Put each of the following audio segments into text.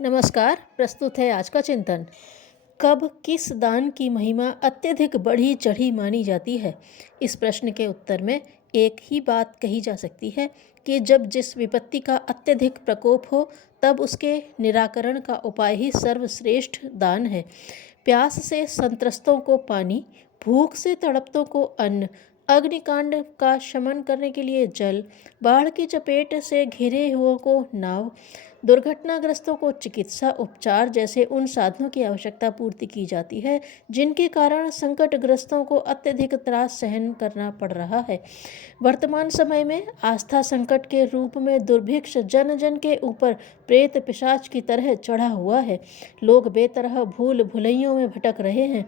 नमस्कार। प्रस्तुत है आज का चिंतन। कब किस दान की महिमा अत्यधिक बढ़ी चढ़ी मानी जाती है? इस प्रश्न के उत्तर में एक ही बात कही जा सकती है कि जब जिस विपत्ति का अत्यधिक प्रकोप हो तब उसके निराकरण का उपाय ही सर्वश्रेष्ठ दान है। प्यास से संत्रस्तों को पानी, भूख से तड़पतों को अन्न, अग्निकांड का शमन करने के लिए जल, बाढ़ की चपेट से घिरे हुओं को नाव, दुर्घटनाग्रस्तों को चिकित्सा उपचार जैसे उन साधनों की आवश्यकता पूर्ति की जाती है जिनके कारण संकटग्रस्तों को अत्यधिक त्रास सहन करना पड़ रहा है। वर्तमान समय में आस्था संकट के रूप में दुर्भिक्ष जन जन के ऊपर प्रेत पिशाच की तरह चढ़ा हुआ है। लोग बेतरह भूल भुलैयों में भटक रहे हैं।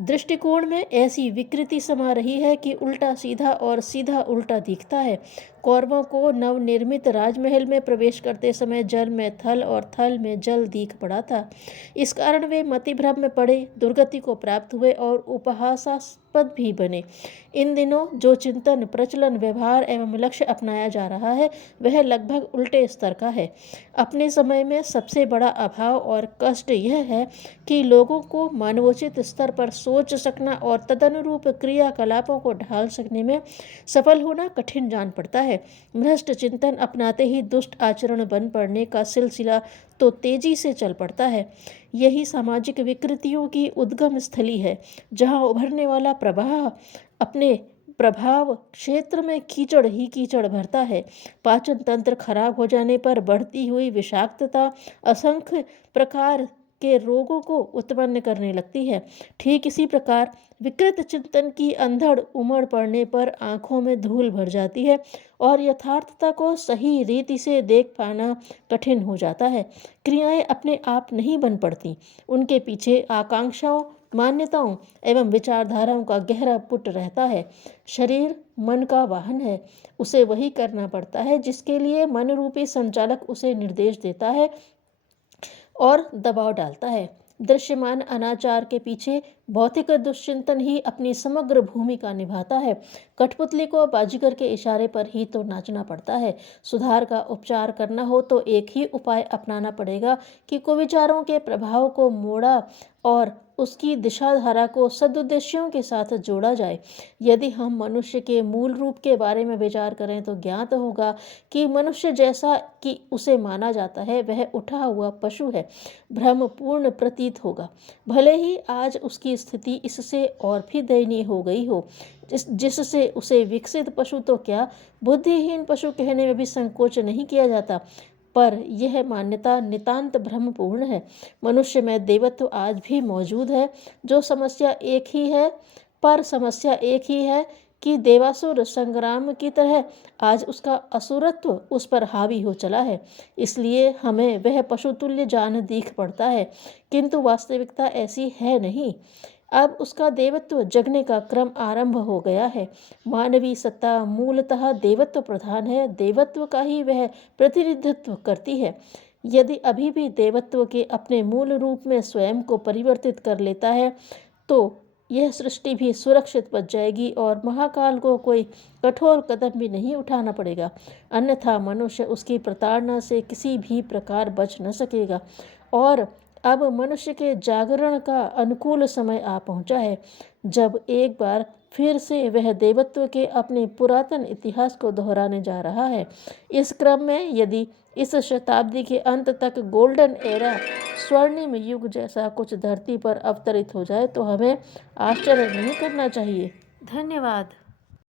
दृष्टिकोण में ऐसी विकृति समा रही है कि उल्टा सीधा और सीधा उल्टा दिखता है। कौरवों को नवनिर्मित राजमहल में प्रवेश करते समय जल में थल और थल में जल दिख पड़ा था। इस कारण वे मतिभ्रम में पड़े, दुर्गति को प्राप्त हुए और उपहासास्पद भी बने। इन दिनों जो चिंतन, प्रचलन, व्यवहार एवं लक्ष्य अपनाया जा रहा है वह लगभग उल्टे स्तर का है। अपने समय में सबसे बड़ा अभाव और कष्ट यह है कि लोगों को मानवोचित स्तर पर सोच सकना और तदनुरूप क्रियाकलापों को ढाल सकने में सफल होना कठिन जान पड़ता है। भ्रष्ट चिंतन अपनाते ही दुष्ट आचरण बन पड़ने का सिलसिला तो तेजी से चल पड़ता है। यही सामाजिक विकृतियों की उद्गम स्थली है, जहाँ उभरने वाला प्रवाह अपने प्रभाव क्षेत्र में कीचड़ ही कीचड़ भरता है। पाचन तंत्र खराब हो जाने पर बढ़ती हुई विषाक्तता असंख्य प्रकार के रोगों को उत्पन्न करने लगती है। ठीक इसी प्रकार विकृत चिंतन की अंधड़ उमड़ पड़ने पर आंखों में धूल भर जाती है और यथार्थता को सही रीति से देख पाना कठिन हो जाता है। क्रियाएं अपने आप नहीं बन पड़ती, उनके पीछे आकांक्षाओं, मान्यताओं एवं विचारधाराओं का गहरा पुट रहता है। शरीर मन का वाहन है, उसे वही करना पड़ता है जिसके लिए मन रूपी संचालक उसे निर्देश देता है और दबाव डालता है। दृश्यमान अनाचार के पीछे भौतिक दुश्चिंतन ही अपनी समग्र भूमिका निभाता है। कठपुतली को बाजीगर के इशारे पर ही तो नाचना पड़ता है। सुधार का उपचार करना हो तो एक ही उपाय अपनाना पड़ेगा कि कुविचारों के प्रभाव को मोड़ा और उसकी दिशाधारा को सदुद्देश्यों के साथ जोड़ा जाए। यदि हम मनुष्य के मूल रूप के बारे में विचार करें तो ज्ञात होगा कि मनुष्य जैसा कि उसे माना जाता है वह उठा हुआ पशु है। भ्रमपूर्ण प्रतीत होगा, भले ही आज उसकी स्थिति इससे और भी दयनीय हो गई हो, जिससे उसे विकसित पशु तो क्या, बुद्धिहीन पशु कहने में भी संकोच नहीं किया जाता। पर यह मान्यता नितांत भ्रमपूर्ण है। मनुष्य में देवत्व आज भी मौजूद है, जो समस्या एक ही है, पर समस्या एक ही है कि देवासुर संग्राम की तरह आज उसका असुरत्व उस पर हावी हो चला है। इसलिए हमें वह पशुतुल्य जान दिख पड़ता है, किंतु वास्तविकता ऐसी है नहीं। अब उसका देवत्व जगने का क्रम आरंभ हो गया है। मानवीय सत्ता मूलतः देवत्व प्रधान है, देवत्व का ही वह प्रतिनिधित्व करती है। यदि अभी भी देवत्व के अपने मूल रूप में स्वयं को परिवर्तित कर लेता है तो यह सृष्टि भी सुरक्षित बच जाएगी और महाकाल को कोई कठोर कदम भी नहीं उठाना पड़ेगा। अन्यथा मनुष्य उसकी प्रताड़ना से किसी भी प्रकार बच न सकेगा। और अब मनुष्य के जागरण का अनुकूल समय आ पहुंचा है, जब एक बार फिर से वह देवत्व के अपने पुरातन इतिहास को दोहराने जा रहा है। इस क्रम में यदि इस शताब्दी के अंत तक गोल्डन एरा, स्वर्णिम युग जैसा कुछ धरती पर अवतरित हो जाए तो हमें आश्चर्य नहीं करना चाहिए। धन्यवाद।